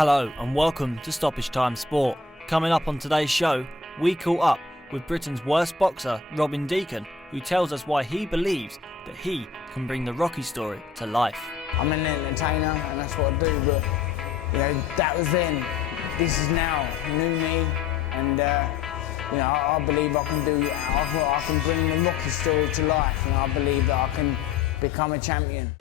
Hello and welcome to Stoppage Time Sport. Coming up on today's show, we caught up with Britain's worst boxer, Robin Deakin, who tells us why he believes that he can bring the Rocky story to life. I'm an entertainer and that's what I do, but that was then. This is now, new me, and I believe I can do. I can bring the Rocky story to life, and I believe that I can become a champion.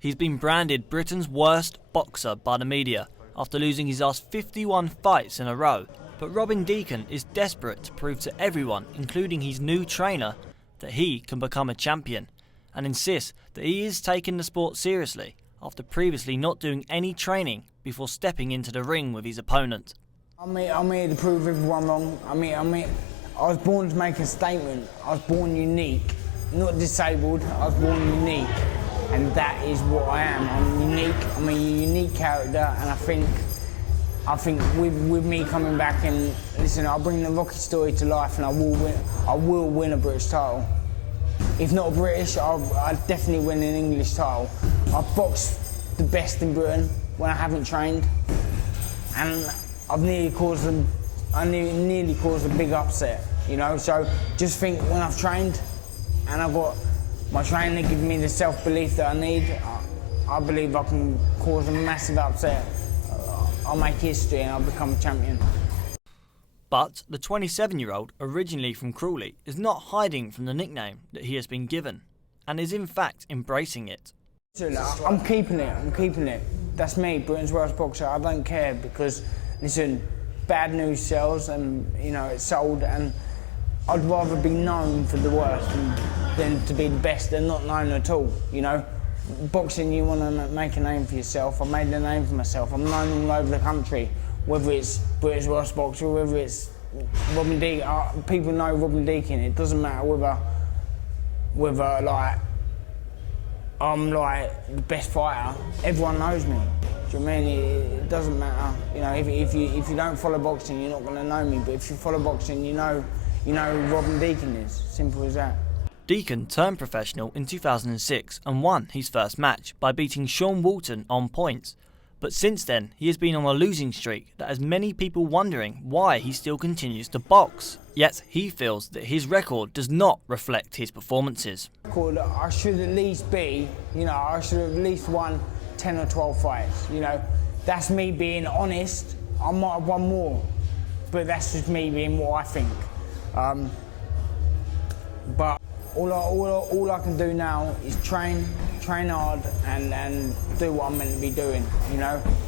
He's been branded Britain's worst boxer by the media after losing his last 51 fights in a row. But Robin Deakin is desperate to prove to everyone, including his new trainer, that he can become a champion, and insists that he is taking the sport seriously after previously not doing any training before stepping into the ring with his opponent. I'm here to prove everyone wrong. I was born to make a statement. I was born unique, not disabled. I was born unique. And that is what I am. I'm unique. I'm a unique character, and I think with me coming back and listen, I'll bring the Rocky story to life, and I will win a British title. If not British, I'll definitely win an English title. I've boxed the best in Britain when I haven't trained, and I've nearly caused a big upset. So just think, when I've trained and I've got my trainer giving me the self-belief that I need, I believe I can cause a massive upset. I'll make history and I'll become a champion. But the 27-year-old, originally from Crawley, is not hiding from the nickname that he has been given, and is in fact embracing it. I'm keeping it. That's me, Britain's worst boxer. I don't care, because, listen, bad news sells, and it's sold, and I'd rather be known for the worst than to be the best and not known at all. Boxing, you want to make a name for yourself. I've made a name for myself. I'm known all over the country, whether it's British worst boxer, whether it's Robin Deakin. People know Robin Deakin. It doesn't matter whether I'm the best fighter. Everyone knows me. Do you know what I mean? It doesn't matter. If you don't follow boxing, you're not going to know me. But if you follow boxing, you know who Robin Deakin is. Simple as that. Deakin turned professional in 2006 and won his first match by beating Sean Walton on points. But since then, he has been on a losing streak that has many people wondering why he still continues to box. Yet he feels that his record does not reflect his performances. I should at least be, I should have at least won 10 or 12 fights. That's me being honest. I might have won more, but that's just me being what I think. But all I can do now is train hard and do what I'm meant to be doing.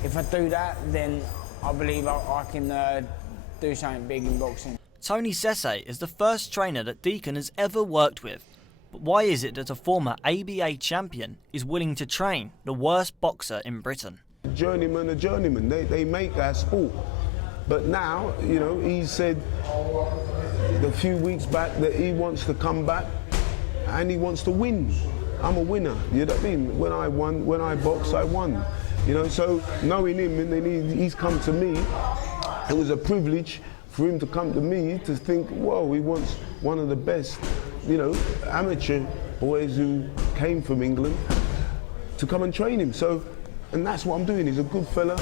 If I do that, then I believe I can do something big in boxing. Tony Sese is the first trainer that Deakin has ever worked with. But why is it that a former ABA champion is willing to train the worst boxer in Britain? A journeyman. They make our sport. But now, he said a few weeks back that he wants to come back and he wants to win. I'm a winner, you know what I mean? When I box, I won. So knowing him, and he's come to me, it was a privilege for him to come to me to think, whoa, he wants one of the best, amateur boys who came from England to come and train him. And that's what I'm doing. He's a good fella.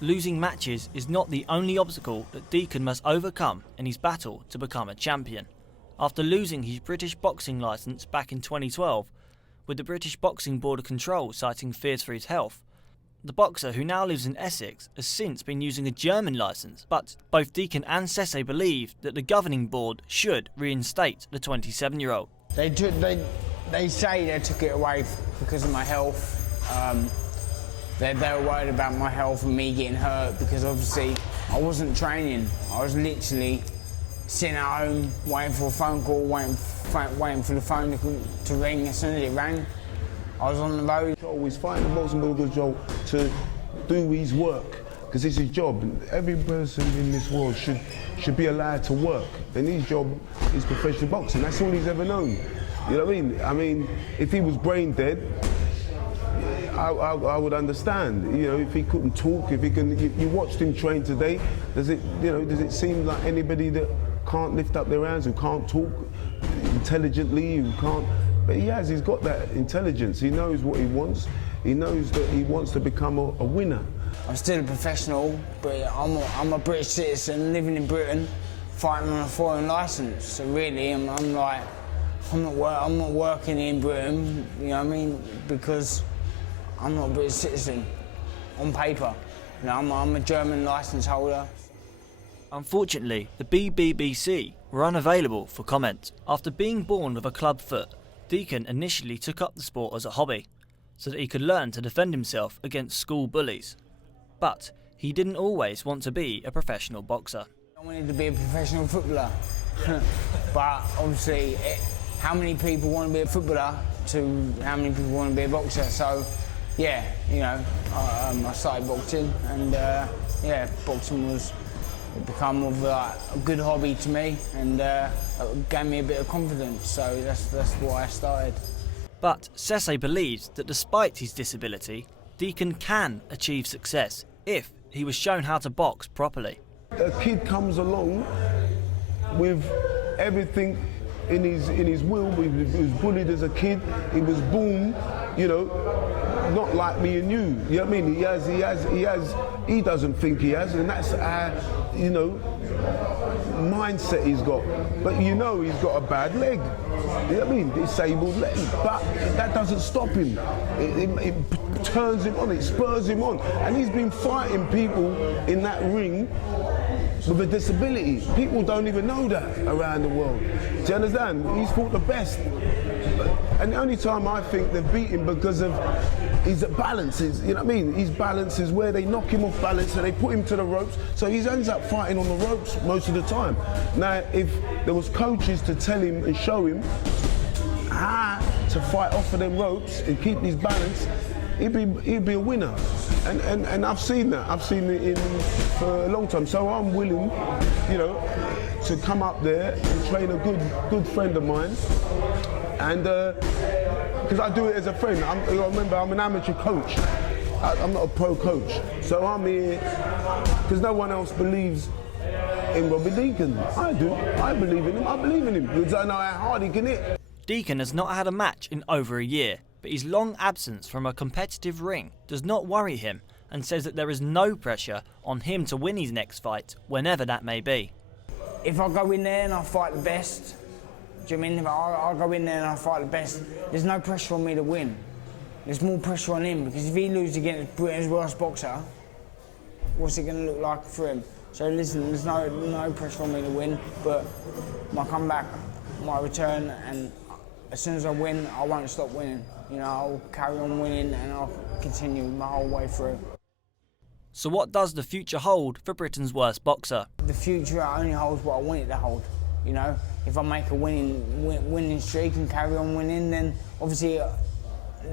Losing matches is not the only obstacle that Deakin must overcome in his battle to become a champion. After losing his British boxing licence back in 2012, with the British Boxing Board of Control citing fears for his health, the boxer, who now lives in Essex, has since been using a German licence, but both Deakin and Sese believe that the governing board should reinstate the 27-year-old. They say they took it away because of my health. They were worried about my health and me getting hurt, because obviously I wasn't training. I was literally sitting at home waiting for a phone call, waiting for the phone to ring. As soon as it rang, I was on the road. He's fighting the boxing board Joe to do his work, because it's his job. Every person in this world should be allowed to work, and his job is professional boxing. That's all he's ever known. You know what I mean? If he was brain dead, I would understand. If he couldn't talk, if you watched him train today, does it seem like anybody that can't lift up their hands, who can't talk, intelligently, you can't, but he's got that intelligence. He knows what he wants. He knows that he wants to become a winner. I'm still a professional, but I'm a British citizen living in Britain, fighting on a foreign licence. So really, I'm not working in Britain, you know what I mean? Because I'm not a British citizen on paper. You know, I'm a German licence holder. Unfortunately, the BBBC were unavailable for comment. After being born with a club foot, Deakin initially took up the sport as a hobby, so that he could learn to defend himself against school bullies. But he didn't always want to be a professional boxer. I wanted to be a professional footballer, but obviously, how many people want to be a footballer to how many people want to be a boxer? So, yeah, you know, I started boxing, and yeah, boxing was become of a good hobby to me, and it gave me a bit of confidence. So that's why I started. But Sese believes that despite his disability, Deakin can achieve success if he was shown how to box properly. A kid comes along with everything in his will. He was bullied as a kid. He was born, you know, not like me and you. You know what I mean? He doesn't think he has, and that's our, you know, mindset he's got. But you know he's got a bad leg. You know what I mean? Disabled leg. But that doesn't stop him. It turns him on, it spurs him on. And he's been fighting people in that ring with a disability. People don't even know that around the world. Do you understand? He's fought the best. And the only time I think they've beat him because of his balances, you know what I mean? His balance is where they knock him off balance and they put him to the ropes, so he ends up fighting on the ropes most of the time. Now, if there was coaches to tell him and show him how to fight off of them ropes and keep his balance, he'd be a winner. And I've seen that. I've seen it for a long time. So I'm willing, you know, to come up there and train a good friend of mine. And because I do it as a friend. Remember, I'm an amateur coach. I'm not a pro coach. So I'm here because no one else believes in Robin Deakin. I do. I believe in him. I believe in him because I know how hard he can hit. Deakin has not had a match in over a year, but his long absence from a competitive ring does not worry him, and says that there is no pressure on him to win his next fight, whenever that may be. If I go in there and I fight the best, do you mean if I go in there and I fight the best, there's no pressure on me to win. There's more pressure on him, because if he loses against Britain's worst boxer, what's it going to look like for him? So listen, there's no pressure on me to win, but my comeback, my return, and as soon as I win, I won't stop winning. You know, I'll carry on winning and I'll continue my whole way through. So what does the future hold for Britain's worst boxer? The future only holds what I want it to hold. You know, if I make a winning streak and carry on winning, then obviously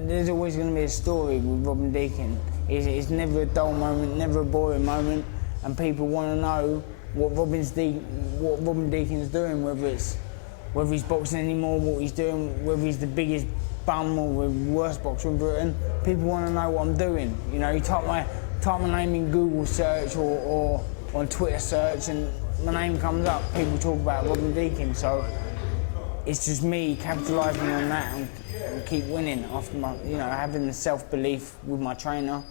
there's always going to be a story with Robin Deakin. It's never a dull moment, never a boring moment, and people want to know what Robin Deakin's doing, whether he's boxing anymore, what he's doing, whether he's the biggest bum or the worst boxer in Britain. People want to know what I'm doing. You know, you type my name in Google search or on Twitter search, and my name comes up. People talk about Robin Deakin, so it's just me capitalising on that and keep winning after having the self-belief with my trainer,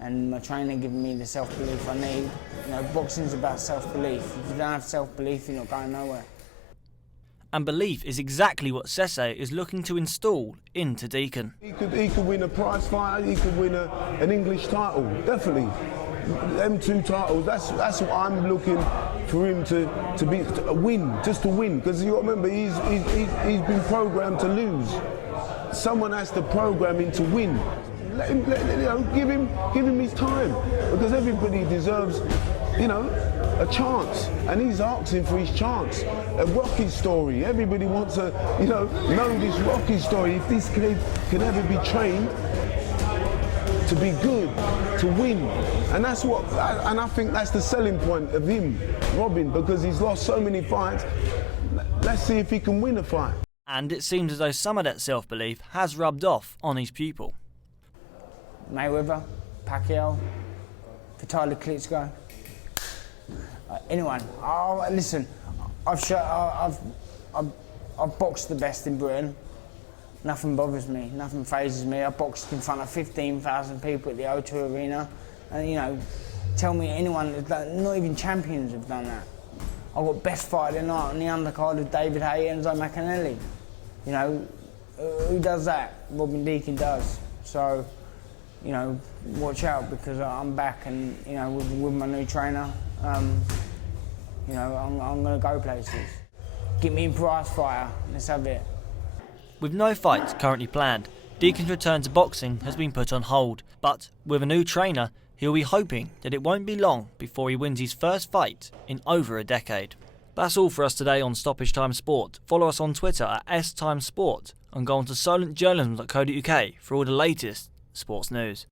and my trainer giving me the self-belief I need. You know, boxing's about self-belief. If you don't have self-belief, you're not going nowhere. And belief is exactly what Sese is looking to install into Deakin. He could win a prize fight. He could win an English title, definitely. Them two titles. That's what I'm looking for him to win, just to win. Because you remember, he's been programmed to lose. Someone has to program him to win. Give him his time, because everybody deserves, a chance, and he's asking for his chance. A Rocky story. Everybody wants to, know this Rocky story. If this kid can ever be trained to be good, to win, and I think that's the selling point of him, Robin, because he's lost so many fights. Let's see if he can win a fight. And it seems as though some of that self-belief has rubbed off on his pupil. Mayweather, Pacquiao, Vitaly Klitschko, anyone. Listen, I've boxed the best in Britain. Nothing bothers me, nothing phases me. I boxed in front of 15,000 people at the O2 Arena. And, you know, tell me anyone, not even champions have done that. I got best fight of the night on the undercard of David Haye and Enzo McAnally. You know, who does that? Robin Deakin does. So, you know, watch out, because I'm back, and, you know, with my new trainer, you know, I'm going to go places. Get me in prize fighter, let's have it. With no fights currently planned, Deakin's return to boxing has been put on hold, but with a new trainer, he'll be hoping that it won't be long before he wins his first fight in over a decade. That's all for us today on Stoppage Time Sport. Follow us on Twitter at STimesport and go on to solentjournalism.co.uk for all the latest sports news.